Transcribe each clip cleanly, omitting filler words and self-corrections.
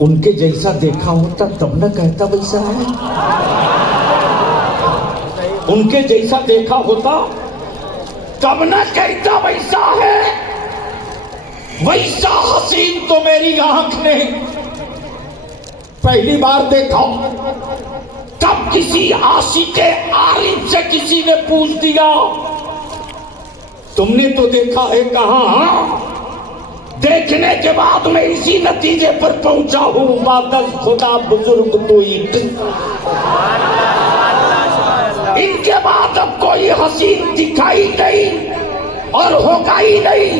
उनके जैसा देखा होता तब न कहता वैसा है। उनके जैसा देखा होता तब न कहता वैसा है। वैसा हसीन तो मेरी आंख ने पहली बार देखा। तब किसी आशिके आरिफ से किसी ने पूछ दिया, तुमने तो देखा है कहां? देखने के बाद मैं इसी नतीजे पर पहुंचा हूं, बादल खुदा बुजुर्ग तो इनके बाद अब कोई हसीन दिखाई नहीं और होगा ही नहीं।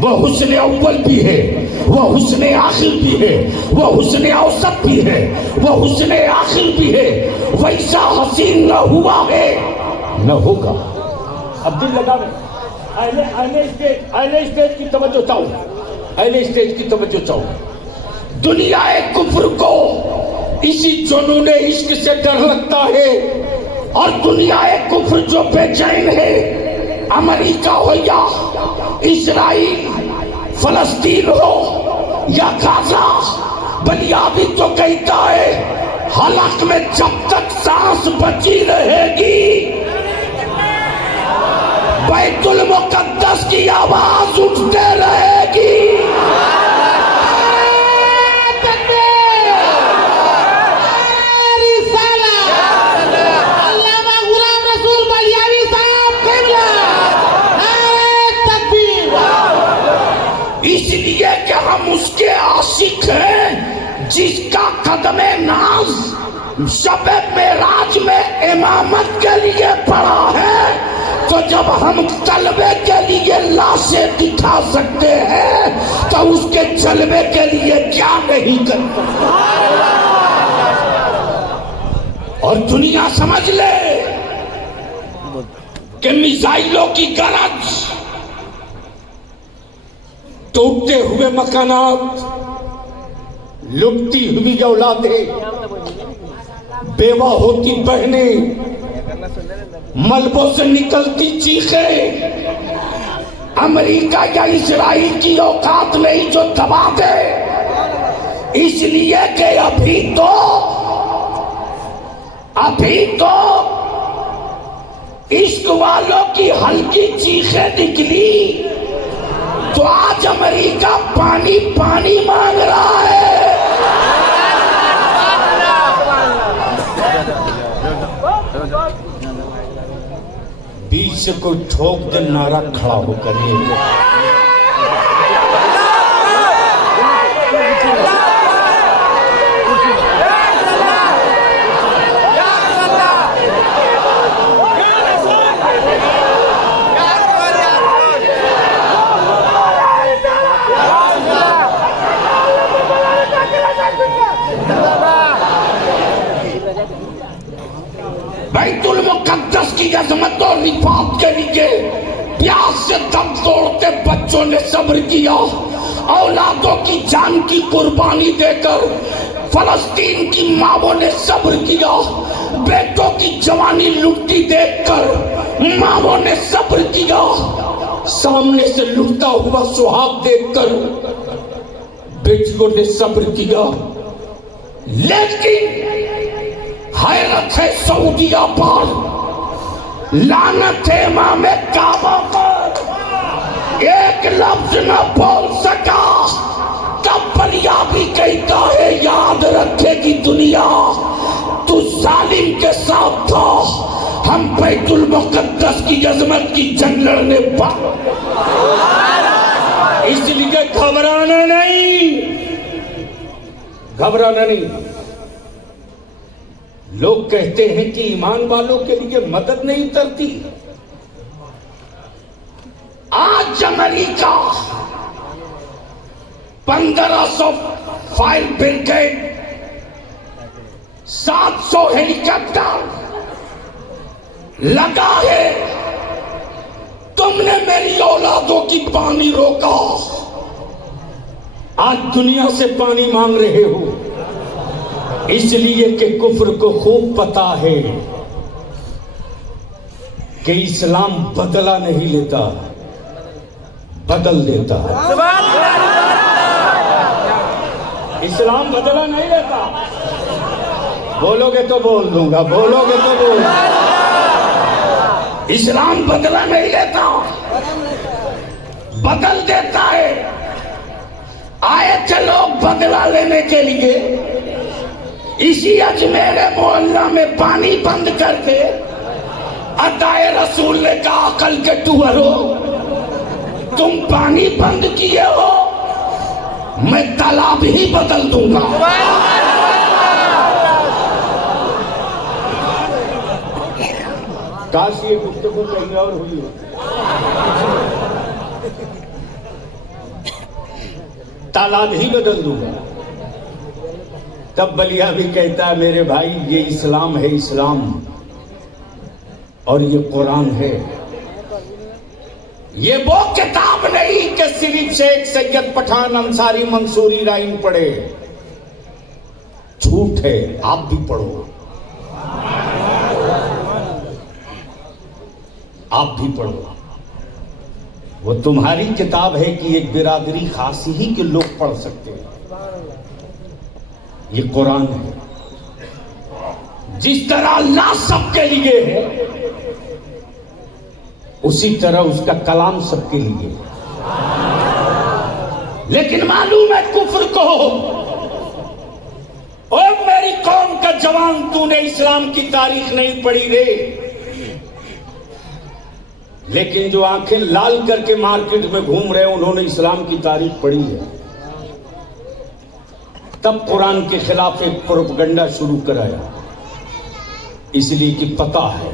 वो हुस्ने अव्वल भी है, वो हुस्ने आखिर भी है, वो हुस्ने औसत भी है, वो हुस्ने आखिर भी है। वैसा हसीन न हुआ है न होगा। अब दिल लगा में अहले स्टेज की तवज्जो चाहूं, अहले स्टेज की तवज्जो चाहूं। दुनिया कुफ्र को इसी जुनून इश्क से डर लगता है और दुनिया कुफ्र जो बेचैन है, अमेरिका हो या इस्राइल, फलस्तीन हो या गाजा, बलियाबी तो कहता है हलक में जब तक सांस बची रहेगी बैतुल मुकद्दस की आवाज उठते रहेगी। इसलिए कि हम उसके आशिक हैं जिसका कदमे नाज शब मेराज में इमामत के लिए पड़ा है। तो जब हम तलबे के लिए लाशें दिखा सकते हैं तो उसके जलवे के लिए क्या नहीं कर सकते। और दुनिया समझ ले कि मिसाइलों की गरज, टूटते हुए मकानात, लुटती हुई औलादें, बेवा होती बहनें, मलबों से निकलती चीखें, अमेरिका या इस्राइल की औकात नहीं जो दबा दे। इसलिए कि अभी तो इश्क वालों की हल्की चीखें निकली तो आज अमेरिका पानी पानी मांग रहा है। बीच से कोई ठोक दे नारा खड़ा होकर बैतुल मुकद्दस की अजमत और रिफात के लिए प्यास से दम तोड़ते बच्चों ने सब्र किया। औलादों की जान की कुर्बानी देकर फलस्तीन की माँओं ने सब्र किया। बेटों की जवानी लुटती देखकर माँओं ने सब्र किया। सामने से लुटता हुआ सुहाग देखकर बेटियों ने सब्र किया। लेकिन हैरत है सऊदिया पर, लानत है इमाम काबा पर, एक लफ्ज न बोल सका। तब बलियाबी कहता है याद रखेगी दुनिया तू जालिम के साथ था, हम बैतुल मुकद्दस की अजमत की जंग लड़ने पर। इसलिए घबराना नहीं, घबराना नहीं। लोग कहते हैं कि ईमान वालों के लिए मदद नहीं उतरती। आज अमेरिका 1500 फायर ब्रिगेड, 700 हेलीकॉप्टर लगा है। तुमने मेरी औलादों की पानी रोका, आज दुनिया से पानी मांग रहे हो। इसलिए कि कुफ्र को खूब पता है कि इस्लाम बदला नहीं लेता, बदल देता है। इस्लाम बदला नहीं लेता। बोलोगे तो बोल दूंगा, बोलोगे तो बोल। इस्लाम बदला नहीं लेता, बदल देता है। आए चलो बदला लेने के लिए इसी अजमेर मोहल्ला में पानी बंद करके अताए रसूल ने कहा अकल के टूअरो, तुम पानी बंद किए हो, मैं तालाब ही बदल दूंगा। काश ये गुफ्तगू कहीं और हुई हो। तालाब ही बदल दूंगा। तब बलिया भी कहता है मेरे भाई ये इस्लाम है, इस्लाम और ये कुरान है। ये वो किताब नहीं कि सिर्फ शेख सैयद पठान अंसारी मंसूरी राइन पढ़े। झूठ है, आप भी पढ़ो, आप भी पढ़ो। वो तुम्हारी किताब है कि एक बिरादरी खासी ही के लोग पढ़ सकते हैं। ये कुरान है। जिस तरह अल्लाह सबके लिए है उसी तरह उसका कलाम सबके लिए। लेकिन मालूम है कुफ्र को, ओ मेरी कौम का जवान, तूने इस्लाम की तारीख नहीं पढ़ी रे। लेकिन जो आंखें लाल करके मार्केट में घूम रहे हैं उन्होंने इस्लाम की तारीख पढ़ी है। तब कुरान के खिलाफ एक प्रोपगंडा शुरू कराया, इसलिए कि पता है।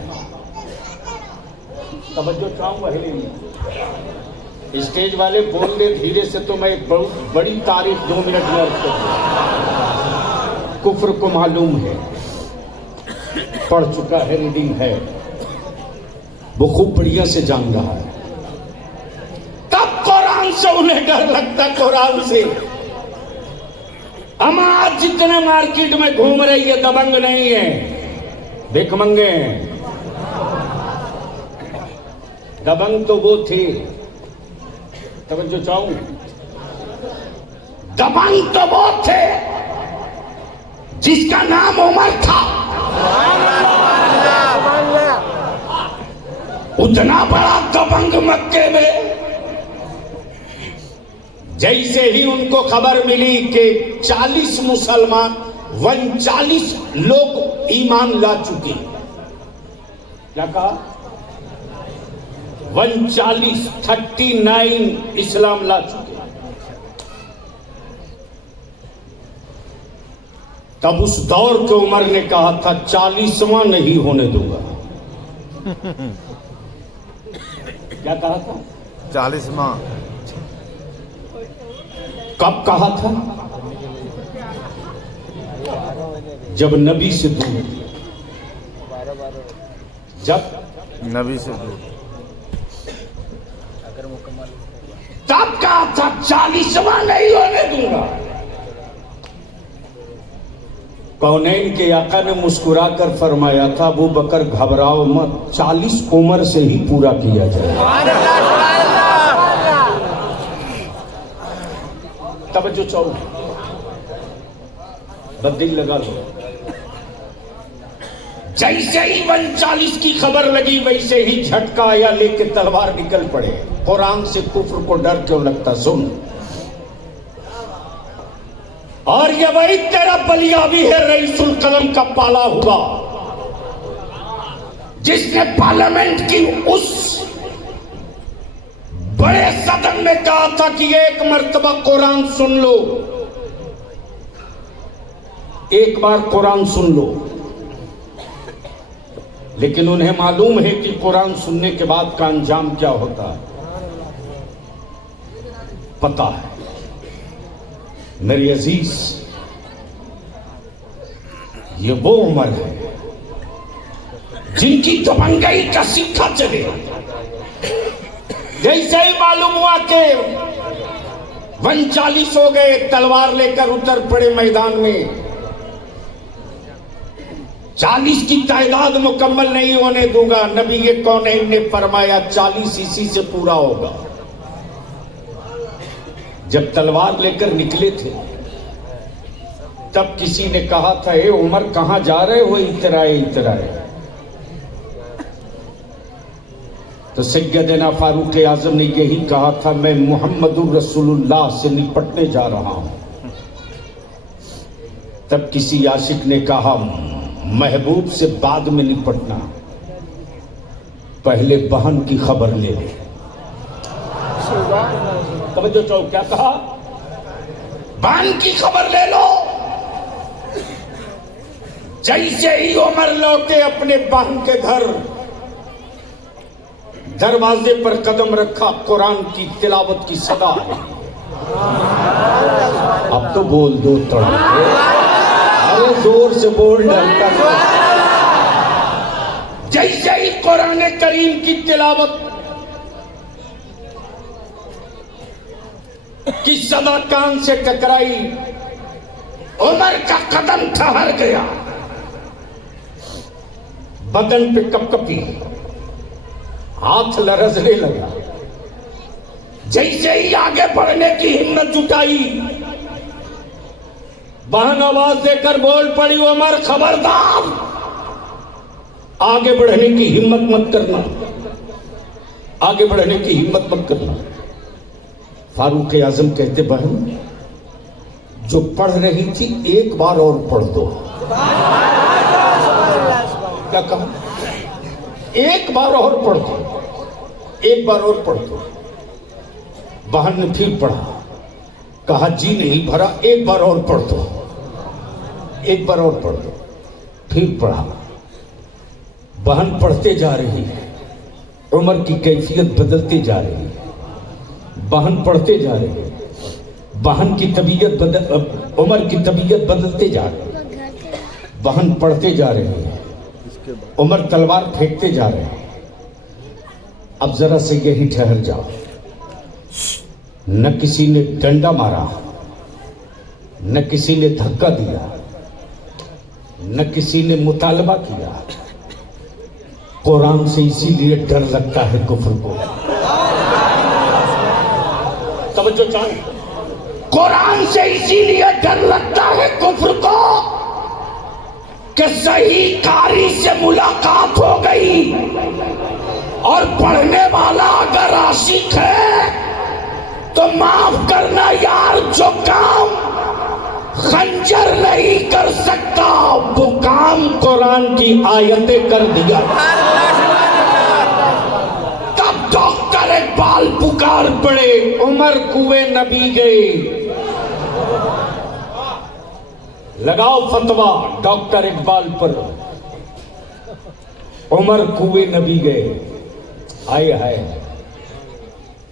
तवज्जो चाहूंगा नहीं, स्टेज वाले बोल दे धीरे से तो मैं एक बहुत बड़ी तारीख 2 मिनट में अर्ज कर दूं। कुफ्र को मालूम है, पढ़ चुका है, रीडिंग है, वो खूब बढ़िया से जान रहा है। तब कुरान से उन्हें डर लगता, कुरान से। हम आज जितने मार्केट में घूम रही है दबंग नहीं है, भिखमंगे हैं। दबंग तो वो थे, तवज्जो चाहूं, दबंग तो वो थे जिसका नाम उमर था। उतना बड़ा दबंग मक्के में, जैसे ही उनको खबर मिली कि 40 मुसलमान 39 लोग ईमान ला चुके, क्या कहा? 39 इस्लाम ला चुके। तब उस दौर के उमर ने कहा था 40वां नहीं होने दूंगा। क्या कहा था? 40वां। कब कहा था? जब नबी से दूर, जब नबी से दूर, तब कहा था 40वां नहीं होने दूंगा। कौनैन के आका ने मुस्कुरा कर फरमाया था अबू बकर घबराओ मत, 40 उम्र से ही पूरा किया जाए। तवज्जो चाहो, बद्दिल लगा लो। जैसे ही 39 की खबर लगी वैसे ही झटका आया, लेके तलवार निकल पड़े। कुरान से कुफ्र को डर क्यों लगता? सुन, और ये वही तेरा बलिया भी है, रईसुल कलम का पाला हुआ, जिसने पार्लियामेंट की उस बड़े सदन में कहा था कि एक मर्तबा कुरान सुन लो, एक बार कुरान सुन लो। लेकिन उन्हें मालूम है कि कुरान सुनने के बाद का अंजाम क्या होता है, पता है। मेरे अजीज, ये वो उम्र है जिनकी दबंगई का सिक्का चले। जैसे ही मालूम हुआ कि 39 हो गए, तलवार लेकर उतर पड़े मैदान में। 40 की तादाद मुकम्मल नहीं होने दूंगा। नबी ये कौनैन ने फरमाया 40 इसी से पूरा होगा। जब तलवार लेकर निकले थे तब किसी ने कहा था, ए उमर कहां जा रहे हो इतराए इतराए। तो सैयदना फारूक आजम ने यही कहा था, मैं मुहम्मदुर रसूलुल्लाह से निपटने जा रहा हूं। तब किसी आशिक ने कहा, महबूब से बाद में निपटना, पहले बहन की खबर ले ले। तवज्जो चाहो, क्या कहा? बहन की खबर ले लो। जैसे ही उमर लौटे अपने बहन के घर, दरवाजे पर कदम रखा, कुरान की तिलावत की सदा आई। अब तो बोल दो तड़के, अरे जोर से बोल डरता। जैसे ही कुरान करीम की तिलावत की सदा कान से टकराई, उमर का कदम ठहर गया, बदन पे कपकपी, हाथ लरजने लगा। जैसे ही आगे बढ़ने की हिम्मत जुटाई, बहन आवाज देकर बोल पड़ी, उमर खबरदार, आगे बढ़ने की हिम्मत मत करना, आगे बढ़ने की हिम्मत मत करना। फारूक आजम कहते, बहन जो पढ़ रही थी एक बार और पढ़ दो। क्या कहा? एक बार और पढ़ दो, एक बार और पढ़ दो। बहन ने फिर पढ़ा, कहा जी नहीं भरा, एक बार और पढ़ दो, एक बार और पढ़ दो। फिर पढ़ा, बहन पढ़ते जा रही है, उमर की कैफियत बदलती जा रही है। बहन पढ़ते जा रही है, बहन की तबीयत उमर की तबीयत बदलते जा रही है। बहन पढ़ते जा रही है, उमर तलवार फेंकते जा रहे हैं। अब जरा से यही ठहर जाओ। न किसी ने डंडा मारा, न किसी ने धक्का दिया, न किसी ने मुतालबा किया। कुरान से इसीलिए डर लगता है कुफ्र को। तवज्जो चाहिए। कुरान से इसीलिए डर लगता है कुफ्र को कि सही कारी से मुलाकात हो गई और पढ़ने वाला अगर आशिक है तो माफ करना यार, जो काम खंजर नहीं कर सकता वो काम कुरान की आयतें कर दिया। तब डॉक्टर इकबाल पुकार पड़े, उमर कुएं नबी गए। लगाओ फतवा डॉक्टर इकबाल पर, उमर कुएं नबी गए। आए हाय,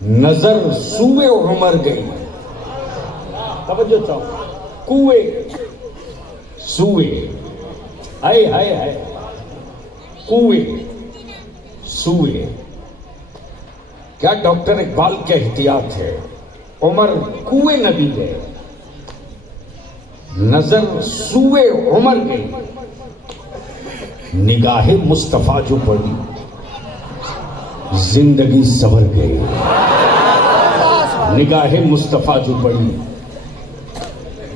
नजर सूए उमर गई। तवज्जो चाहो, कुएं सूए, आए हाय हाय, कुएं सूए। क्या डॉक्टर इकबाल के एहतियात है। उमर कुएं नबी गए, नजर सूए उमर गई। निगाहे मुस्तफा जो पड़ी, जिंदगी सवर गई। निगाहे मुस्तफा जो पड़ी,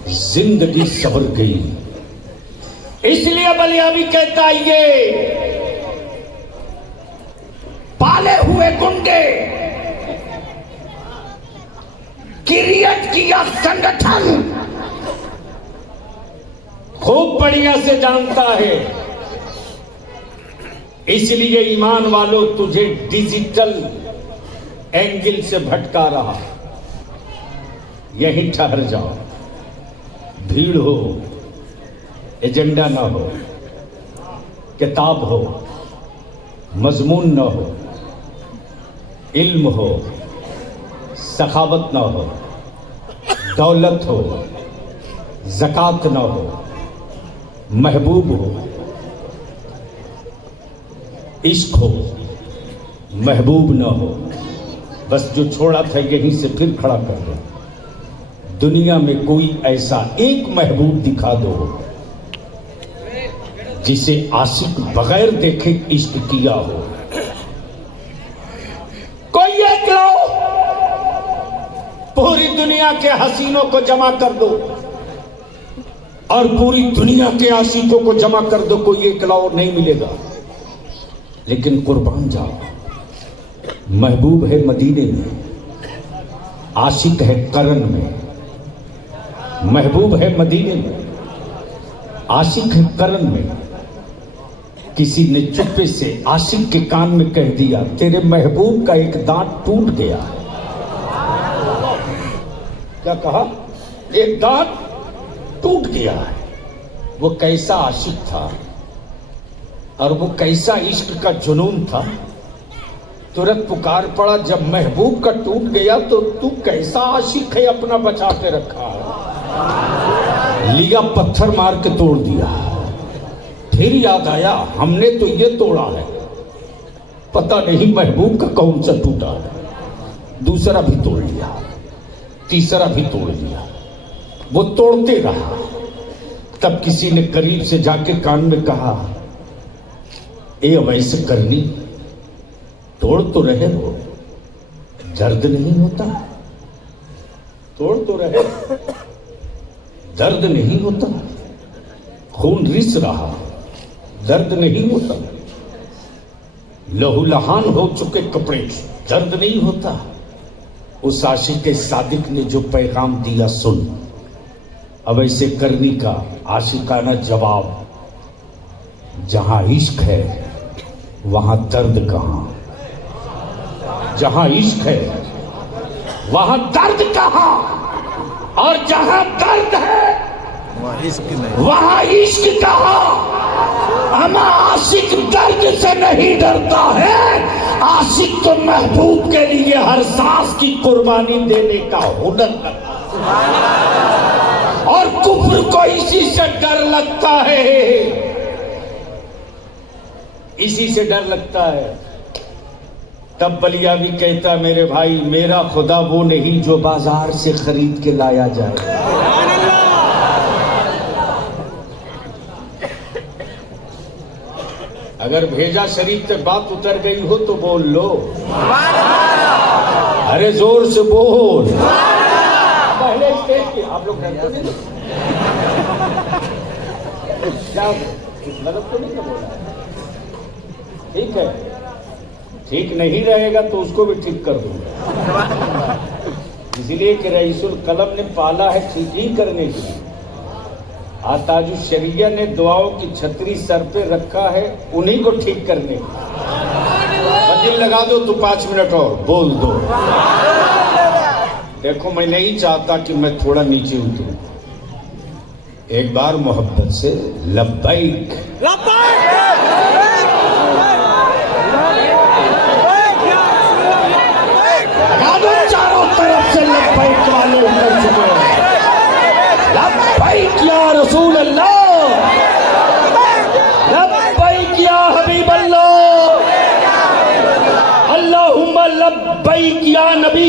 जिंदगी सवर गई। इसलिए बलियाबी कहता, ये पाले हुए गुंडे, क्रिएट किया संगठन, खूब बढ़िया से जानता है। इसलिए ईमान वालों, तुझे डिजिटल एंगल से भटका रहा। यहीं ठहर जाओ। भीड़ हो, एजेंडा ना हो, किताब हो, मजमून ना हो, इल्म हो, सखावत ना हो, दौलत हो, ज़कात ना हो, महबूब हो, इश्क हो, महबूब ना हो। बस जो छोड़ा था यहीं से फिर खड़ा कर दो। दुनिया में कोई ऐसा एक महबूब दिखा दो जिसे आशिक बगैर देखे इश्क किया हो। कोई एक लो, पूरी दुनिया के हसीनों को जमा कर दो, और पूरी दुनिया के आशिकों को जमा कर दो, कोई एक लाओ नहीं मिलेगा। लेकिन कुर्बान जाओ, महबूब है मदीने में, आशिक है करन में। महबूब है मदीने में, आशिक है करन में। किसी ने चुप्पे से आशिक के कान में कह दिया, तेरे महबूब का एक दांत टूट गया। क्या कहा? एक दांत टूट गया है। वो कैसा आशिक था और वो कैसा इश्क का जुनून था। तुरंत पुकार पड़ा, जब महबूब का टूट गया तो तू कैसा आशिक है, अपना बचा के रखा है। लिया पत्थर मार के तोड़ दिया। फिर याद आया, हमने तो ये तोड़ा है, पता नहीं महबूब का कौन सा टूटा है। दूसरा भी तोड़ लिया, तीसरा भी तोड़ लिया। वो तोड़ते रहा। तब किसी ने करीब से जाके कान में कहा, ए वैसे करनी, तोड़ तो रहे हो, दर्द नहीं होता? तोड़ तो रहे, दर्द नहीं होता? खून रिस रहा, दर्द नहीं होता? लहूलहान हो चुके कपड़े, दर्द नहीं होता? उस आशिक सादिक ने जो पैगाम दिया सुन। अब ऐसे करनी का आशिकाना जवाब, जहां इश्क है वहां दर्द कहां? जहां इश्क है वहां दर्द कहां? और जहां दर्द है वहां इश्क कहां? हम आशिक दर्द से नहीं डरता है, आशिक को महबूब के लिए हर सांस की कुर्बानी देने का हुनर लगता है। और कुफ्र को इसी से डर लगता है, इसी से डर लगता है। तब बलियावी कहता, मेरे भाई, मेरा खुदा वो नहीं जो बाजार से खरीद के लाया जाए। अगर भेजा शरीफ से बात उतर गई हो तो बोल लो, अरे जोर से बोल। पहले स्टेज पे आप लोग डरते नहीं, क्या मतलब तो नहीं बोला? ठीक है, ठीक नहीं रहेगा तो उसको भी ठीक कर दूंगा। इसलिए कि रईसुल कलम ने पाला है ठीक ही करने के लिए। आताजुल शरिया ने दुआओं की छतरी सर पे रखा है उन्हीं को ठीक करने के। दिल लगा दो तो 5 मिनट और बोल दो। देखो, मैं नहीं चाहता कि मैं थोड़ा नीचे उतरूं। एक बार मोहब्बत से लब्बैक चारों तरफ से लब्बैक वाले उतर चुके हैं। लब्बैक या रसूल अल्लाह, लब्बैक या हबीब अल्लाह, अल्लाहुम्मा लब्बैक या नबी